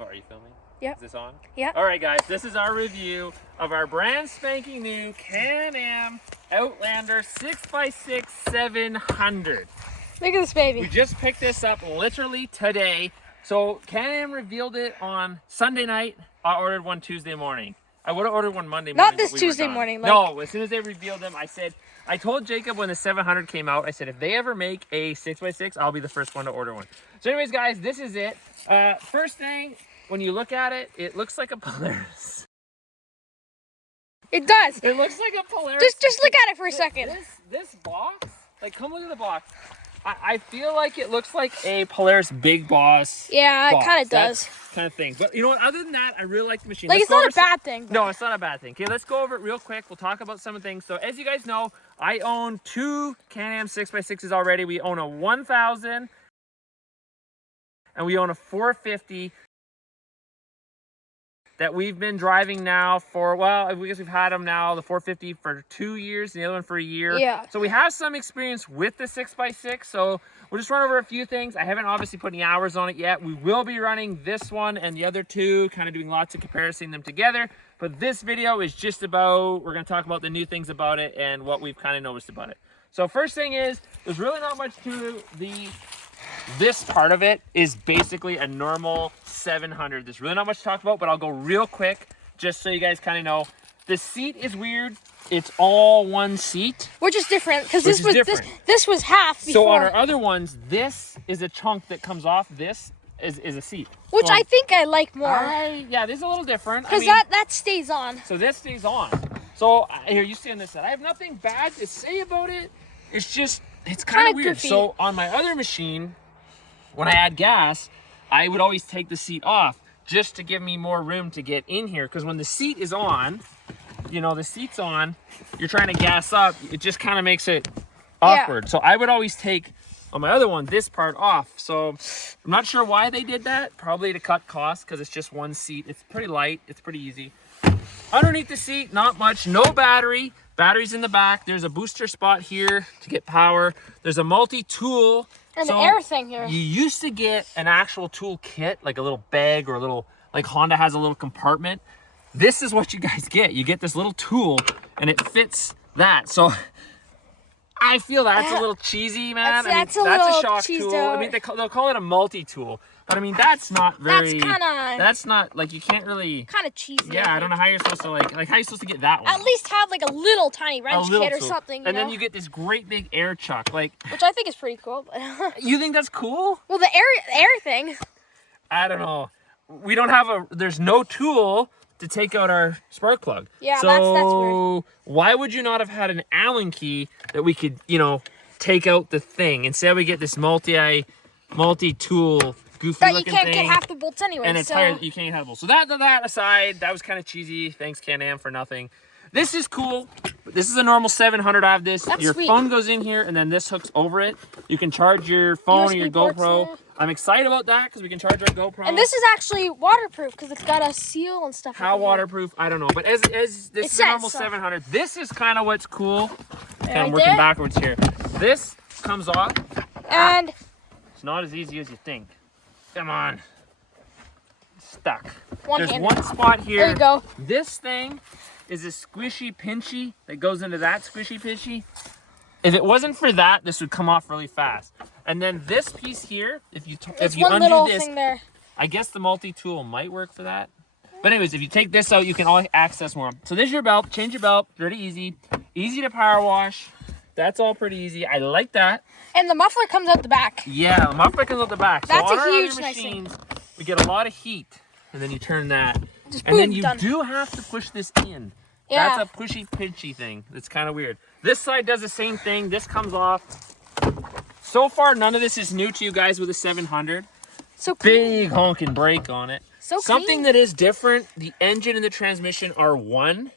Oh, are you filming? Yep. Is this on? Yep. All right, guys, this is our review of our brand spanking new CanAm Outlander 6x6 700. Look at this baby. We just picked this up literally today. So CanAm revealed it on Sunday night. I ordered one Tuesday morning. I would have ordered one Monday morning. Not this Tuesday morning. Like... No, as soon as they revealed them, I told Jacob when the 700 came out, I said, if they ever make a 6x6, I'll be the first one to order one. So anyways, guys, this is it. First thing, when you look at it, it looks like a Polaris. It does. It looks like a Polaris. Just look at it for a second. This box, like, come look at the box. I feel like it looks like a Polaris Big Boss. Yeah, box. it kind of does. Kind of thing. But you know what? Other than that, I really like the machine. Like, it's not a bad thing. No, it's not a bad thing. Okay, let's go over it real quick. We'll talk about some of the things. So as you guys know, I own two CanAm 6x6s already. We own a 1000 and we own a 450 that we've been driving now for, well, I guess we've had them now, the 450 for 2 years, the other one for a year. Yeah. So we have some experience with the 6x6. So we'll just run over a few things. I haven't obviously put any hours on it yet. We will be running this one and the other two, kind of doing lots of comparing them together. But this video is just about, we're going to talk about the new things about it and what we've kind of noticed about it. So first thing is, there's really not much to this part of it is basically a normal 700. There's really not much to talk about, but I'll go real quick just so you guys kind of know. The seat is weird. It's all one seat. Which is different because this was half before. So on our other ones, this is a chunk that comes off. This is a seat. Which I think I like more. Yeah, this is a little different. Because that stays on. So this stays on. So here, you see on this side. I have nothing bad to say about it. It's just, it's kind of weird. Goofy. So on my other machine, when I add gas, I would always take the seat off just to give me more room to get in here. Because when the seat is on, you know, the seat's on, you're trying to gas up, it just kind of makes it awkward. Yeah. So I would always take, on my other one, this part off. So I'm not sure why they did that. Probably to cut costs because it's just one seat. It's pretty light. It's pretty easy. Underneath the seat, not much. No battery. Battery's in the back. There's a booster spot here to get power. There's a multi-tool. And the air thing here. You used to get an actual tool kit, like a little bag or a little, like Honda has a little compartment. This is what you guys get. You get this little tool and it fits that. So I feel that's a little cheesy, man. That's a shock tool. I mean, they'll call it a multi-tool. But I mean, that's not very, that's not, like, you can't really. Kind of cheesy. Yeah, I don't know how you're supposed to, like how are you supposed to get that one? At least have like a little tiny wrench kit or something, and then you get this great big air chuck, like. Which I think is pretty cool. You think that's cool? Well, the air thing. I don't know. We don't have there's no tool to take out our spark plug. Yeah, so that's weird. Why would you not have had an Allen key that we could, you know, take out the thing? Instead we get this multi-tool goofy looking thing. That you can't get half the bolts anyway. And it's higher, you can't get half the bolts. So that aside, that was kind of cheesy. Thanks CanAm for nothing. This is cool. This is a normal 700. I have this. Your phone goes in here and then this hooks over it. You can charge your phone or your GoPro. I'm excited about that because we can charge our GoPro. And this is actually waterproof because it's got a seal and stuff. How waterproof? I don't know. But as this is a normal 700, this is kind of what's cool. Okay, I'm working backwards here. This comes off. And it's not as easy as you think. Come on. Stuck. There's one spot here. There you go. This thing is a squishy pinchy that goes into that squishy pinchy. If it wasn't for that, this would come off really fast. And then this piece here, if you undo this, I guess the multi-tool might work for that. But anyways, if you take this out, you can all access more. So there's your belt. Change your belt. Pretty easy. Easy to power wash. That's all pretty easy. I like that. And the muffler comes out the back. Yeah, the muffler comes out the back. That's so a huge nice thing. We get a lot of heat. And then you turn that. And then you do have to push this in. Yeah. That's a pushy pinchy thing. It's kind of weird. This side does the same thing. This comes off. So far, none of this is new to you guys with a 700. So clean. Big honking brake on it. Something that is different, the engine and the transmission are one.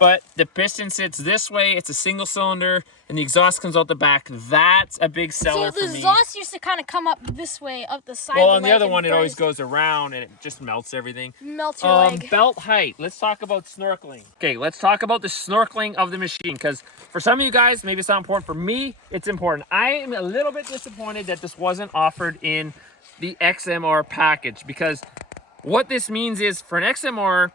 But the piston sits this way. It's a single cylinder, and the exhaust comes out the back. That's a big seller for me. So the exhaust used to kind of come up this way, up the side. Well, on the other one, it always goes around, and it just melts everything. Melts your leg. Belt height. Let's talk about snorkeling. Okay, let's talk about the snorkeling of the machine, because for some of you guys, maybe it's not important. For me, it's important. I am a little bit disappointed that this wasn't offered in the XMR package, because What this means is for an XMR,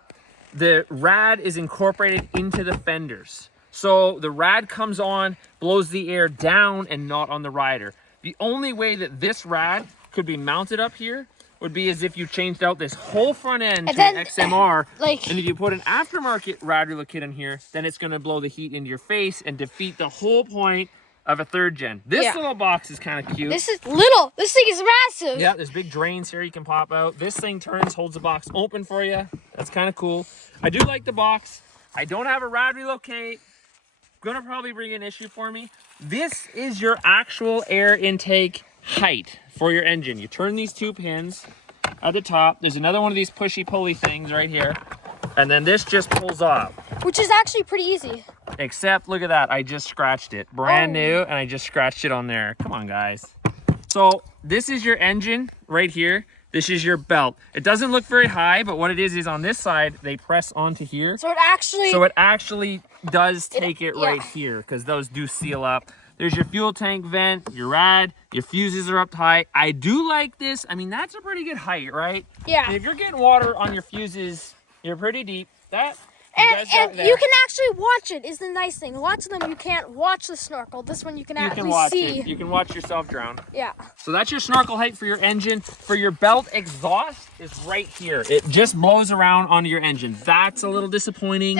the rad is incorporated into the fenders. So the rad comes on, blows the air down and not on the rider. The only way that this rad could be mounted up here would be as if you changed out this whole front end to an XMR. And if you put an aftermarket rad kit in here, then it's gonna blow the heat into your face and defeat the whole point of a 3rd gen. This little box is kind of cute. This is little. This thing is massive. Yeah, there's big drains here you can pop out. This thing turns, holds the box open for you. That's kind of cool. I do like the box. I don't have a rad relocate. Gonna probably bring an issue for me. This is your actual air intake height for your engine. You turn these 2 pins at the top. There's another one of these pushy pulley things right here. And then this just pulls off. Which is actually pretty easy. Except, look at that, I just scratched it. Brand new, and I just scratched it on there. Come on, guys. So this is your engine right here. This is your belt. It doesn't look very high, but what it is on this side, they press onto here. So it actually does take it right here, because those do seal up. There's your fuel tank vent, your rad, your fuses are up high. I do like this. I mean, that's a pretty good height, right? Yeah. And if you're getting water on your fuses, you're pretty deep. And you can actually watch it is the nice thing. Lots of them you can't watch the snorkel. This one you can actually see. You can watch yourself drown. Yeah. So that's your snorkel height for your engine. For your belt exhaust is right here. It just blows around onto your engine. That's a little disappointing.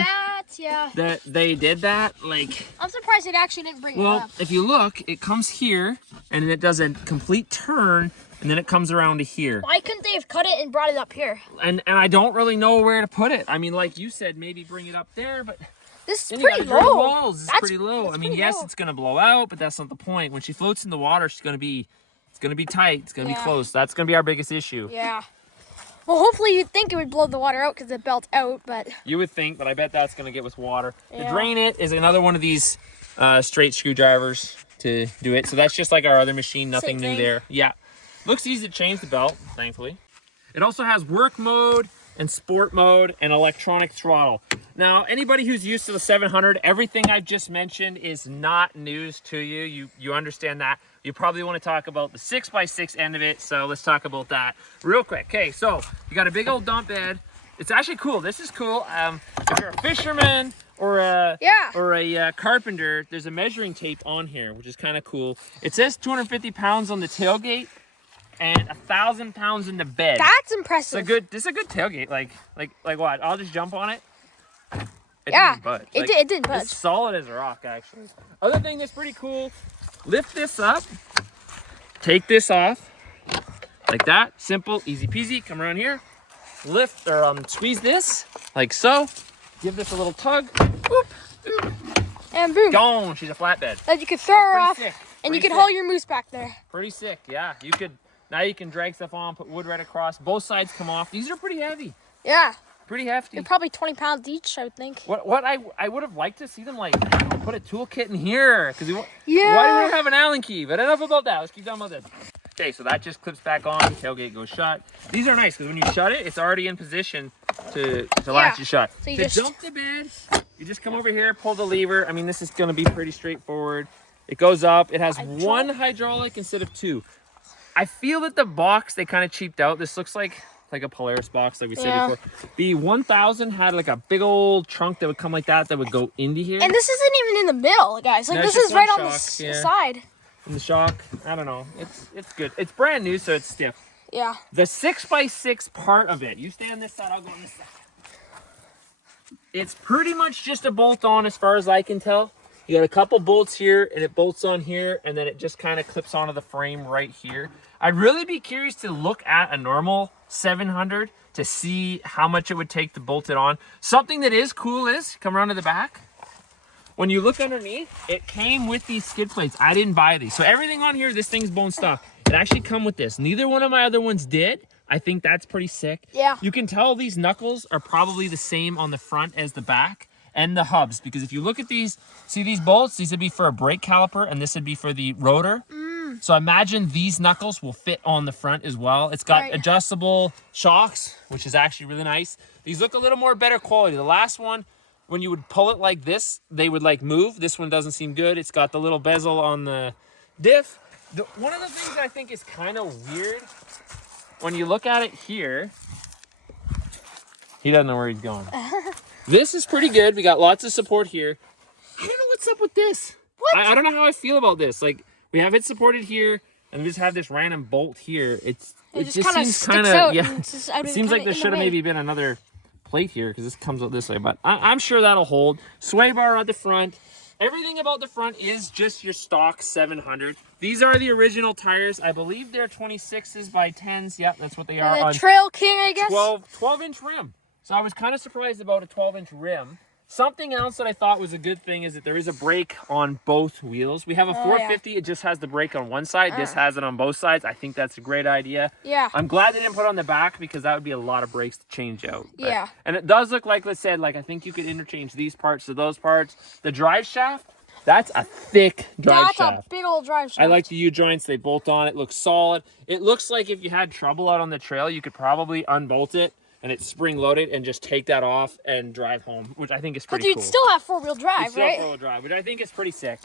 That they did that. Like, I'm surprised it actually didn't bring it up. Well, if you look, it comes here and it does a complete turn. And then it comes around to here. Why couldn't they have cut it and brought it up here? And I don't really know where to put it. I mean, like you said, maybe bring it up there, but this is pretty low. Walls. This is pretty low. I mean, yes, it's gonna blow out, but that's not the point. When she floats in the water, it's gonna be tight. It's gonna be close. That's gonna be our biggest issue. Yeah. Well, hopefully you'd think it would blow the water out because the belt's out, but you would think, but I bet that's gonna get with water. To drain it is another one of these straight screwdrivers to do it. So that's just like our other machine. Nothing new there. Yeah. Looks easy to change the belt, thankfully. It also has work mode and sport mode and electronic throttle. Now, anybody who's used to the 700, everything I've just mentioned is not news to you. You understand that. You probably want to talk about the 6x6 end of it, so let's talk about that real quick. Okay, so you got a big old dump bed. It's actually cool. This is cool. If you're a fisherman or a carpenter, there's a measuring tape on here, which is kind of cool. It says 250 pounds on the tailgate and 1,000 pounds in the bed. That's impressive. This is a good tailgate. Like what? I'll just jump on it. It didn't budge. It didn't budge. It's solid as a rock, actually. Other thing that's pretty cool, lift this up, take this off, like that. Simple, easy peasy. Come around here, lift or squeeze this, like so. Give this a little tug. Whoop, whoop. And boom. Gone. She's a flatbed. Then you can throw her off, sick. and you can haul your moose back there. Pretty sick, yeah. You could. Now you can drag stuff on, put wood right across. Both sides come off. These are pretty heavy. Yeah. Pretty hefty. They're probably 20 pounds each, I would think. What I would have liked to see them like put a toolkit in here. Because why do we don't have an Allen key? But enough about that. Let's keep talking about this. Okay, so that just clips back on. Tailgate goes shut. These are nice because when you shut it, it's already in position to latch it shut. So you dump the bed, you just come over here, pull the lever. I mean, this is going to be pretty straightforward. It goes up. It has one hydraulic instead of 2. I feel that the box, they kind of cheaped out. This looks like a Polaris box like we said before. The 1000 had like a big old trunk that would come like that would go into here. And this isn't even in the middle, guys. Like, this is right on the side. And the shock, I don't know. It's good. It's brand new, so it's stiff. Yeah. The 6x6 part of it, you stay on this side, I'll go on this side. It's pretty much just a bolt on as far as I can tell. You got a couple bolts here, and it bolts on here, and then it just kind of clips onto the frame right here. I'd really be curious to look at a normal 700 to see how much it would take to bolt it on. Something that is cool is, come around to the back. When you look underneath, it came with these skid plates. I didn't buy these. So everything on here, this thing's bone stock. It actually come with this. Neither one of my other ones did. I think that's pretty sick. Yeah. You can tell these knuckles are probably the same on the front as the back. And the hubs, because if you look at these, see these bolts, these would be for a brake caliper and this would be for the rotor. So imagine these knuckles will fit on the front as well. It's got adjustable shocks, which is actually really nice. These look a little more better quality. The last one, when you would pull it like this, they would like move. This one doesn't seem good. It's got the little bezel on the diff. One of the things I think is kind of weird when you look at it here He doesn't know where he's going. This is pretty good. We got lots of support here. I don't know what's up with this. What? I don't know how I feel about this. Like, we have it supported here, and we just have this random bolt here. It just seems kind of, yeah. It seems like there should have maybe been another plate here, because this comes out this way, but I'm sure that'll hold. Sway bar at the front. Everything about the front is just your stock 700. These are the original tires. I believe they're 26s by 10s. Yep, that's what they are. On Trail King, I guess. 12-inch rim. So I was kind of surprised about a 12-inch rim. Something else that I thought was a good thing is that there is a brake on both wheels. We have a 450. Yeah. It just has the brake on one side. This has it on both sides. I think that's a great idea. Yeah. I'm glad they didn't put it on the back, because that would be a lot of brakes to change out. Yeah. And it does look like, let's say, like, I think you could interchange these parts to those parts. The drive shaft, that's a thick drive shaft. That's a big old drive shaft. I like the U-joints. They bolt on. It looks solid. It looks like if you had trouble out on the trail, you could probably unbolt it, and it's spring-loaded, and just take that off and drive home, which I think is pretty cool. But you'd still have four-wheel drive, right? Still four-wheel drive, which I think is pretty sick.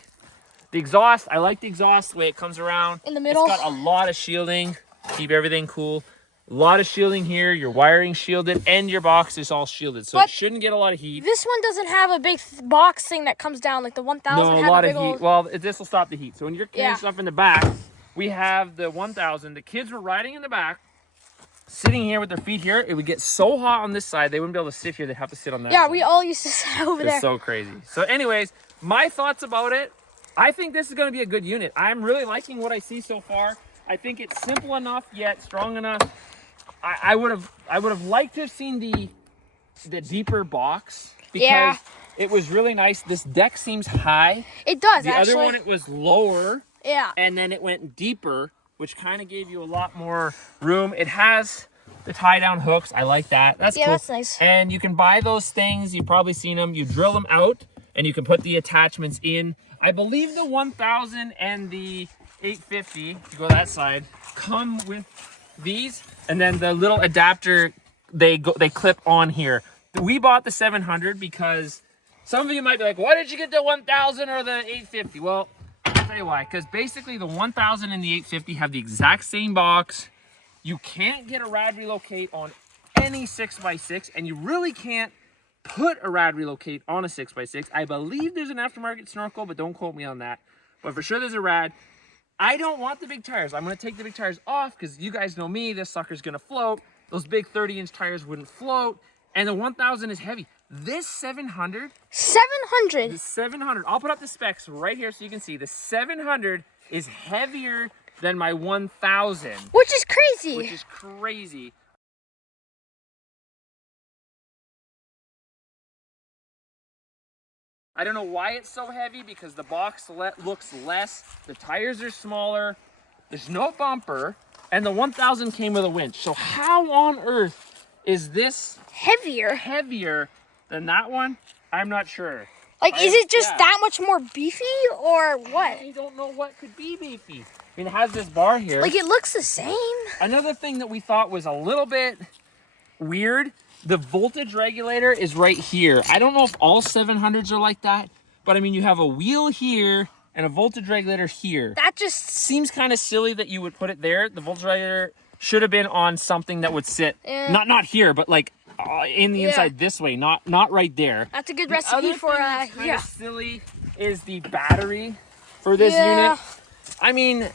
The exhaust, I like the exhaust, the way it comes around. In the middle. It's got a lot of shielding. Keep everything cool. A lot of shielding here. Your wiring shielded, and your box is all shielded, so it shouldn't get a lot of heat. This one doesn't have a big box thing that comes down, like the 1000. No, a lot of heat. Well, this will stop the heat. So when you're carrying stuff in the back, we have the 1000. The kids were riding in the back, sitting here with their feet here. It would get so hot on this side, they wouldn't be able to sit here. They'd have to sit on that side. We all used to sit over there. It's so crazy. So anyways, my thoughts about it, I think this is going to be a good unit. I'm really liking what I see so far. I think it's simple enough, yet strong enough. I would have liked to have seen the deeper box, because it was really nice. This deck seems high. It does, The other one, it was lower. Yeah. And then it went deeper, which kind of gave you a lot more room. It has the tie-down hooks. I like that. That's cool. That's nice. And you can buy those things. You've probably seen them. You drill them out, and you can put the attachments in. I believe the 1000 and the 850, if you go that side, come with these. And then the little adapter, they clip on here. We bought the 700 because some of you might be like, why did you get the 1000 or the 850? Well, I'll tell you why. Because basically the 1000 and the 850 have the exact same box. You can't get a rad relocate on any 6x6, and you really can't put a rad relocate on a 6x6. I believe there's an aftermarket snorkel, but don't quote me on that. But for sure there's a rad. I don't want the big tires. I'm going to take the big tires off, because you guys know me, this sucker's going to float. Those big 30-inch tires wouldn't float. And the 1000 is heavy. This 700. 700? The 700. I'll put up the specs right here so you can see. The 700 is heavier than my 1000. Which is crazy. Which is crazy. I don't know why it's so heavy, because the box looks less. The tires are smaller. There's no bumper. And the 1000 came with a winch. So how on earth is this heavier than that one? I'm not sure. Like, is it just that much more beefy, or what? I don't know what could be beefy. I mean, it has this bar here. Like, it looks the same. Another thing that we thought was a little bit weird, the voltage regulator is right here. I don't know if all 700s are like that, but I mean, you have a wheel here and a voltage regulator here. That just seems kind of silly that you would put it there. The voltage regulator should have been on something that would sit, not here, but like in the inside this way, not right there. That's a good recipe for kind of silly is the battery for this unit. I mean,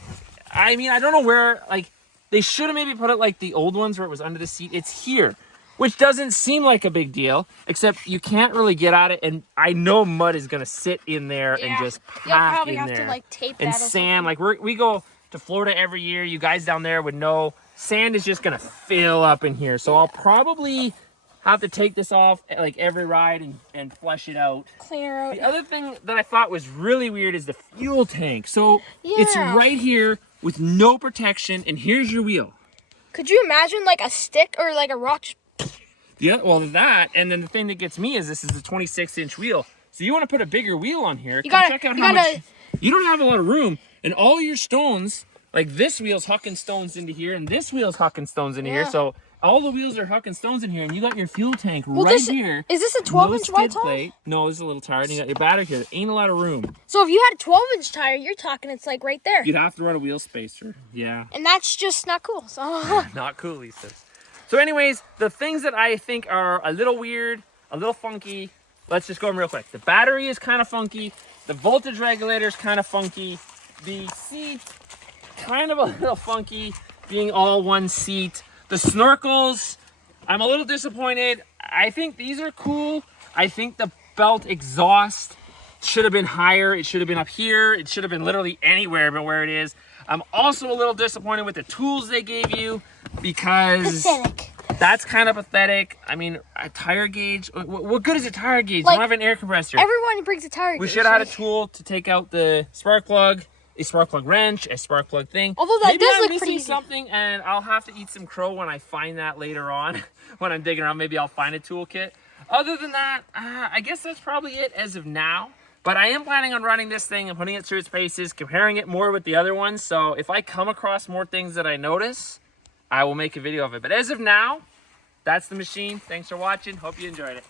I don't know where, like, they should have maybe put it like the old ones where it was under the seat. It's here, which doesn't seem like a big deal, except you can't really get at it. And I know mud is going to sit in there and just pack in there. To, like, tape and that sand, like we go to Florida every year. You guys down there would know sand is just going to fill up in here. So I'll probably have to take this off like every ride and flush it out. Clear out. The other thing that I thought was really weird is the fuel tank. So it's right here with no protection, and here's your wheel. Could you imagine like a stick or like a rock? Yeah, well, that, and then the thing that gets me is this is a 26-inch wheel. So you want to put a bigger wheel on here. Check out how much. You don't have a lot of room, and all your stones, like this wheel's hucking stones into here, and this wheel's hucking stones into here. So all the wheels are hucking stones in here, and you got your fuel tank here. Is this a 12-inch wide tire? No, this is a little tire, and you got your battery here. There ain't a lot of room. So if you had a 12-inch tire, you're talking it's like right there. You'd have to run a wheel spacer. Yeah. And that's just not cool. So not cool, he says. So anyways, the things that I think are a little weird, a little funky, let's just go over them real quick. The battery is kind of funky. The voltage regulator is kind of funky. The seat, kind of a little funky, being all one seat. The snorkels, I'm a little disappointed. I think these are cool. I think the belt exhaust should have been higher. It should have been up here. It should have been literally anywhere but where it is. I'm also a little disappointed with the tools they gave you because pathetic. That's kind of pathetic. I mean, a tire gauge. What good is a tire gauge? You don't have an air compressor. Everyone brings a tire gauge. We should have had a tool to take out the spark plug, a spark plug wrench, a spark plug thing. Although that maybe does I'm look missing pretty easy. something, and I'll have to eat some crow when I find that later on. When I'm digging around, maybe I'll find a toolkit. Other than that, I guess that's probably it as of now. But I am planning on running this thing and putting it through its paces, comparing it more with the other ones. So if I come across more things that I notice, I will make a video of it. But as of now, that's the machine. Thanks for watching. Hope you enjoyed it.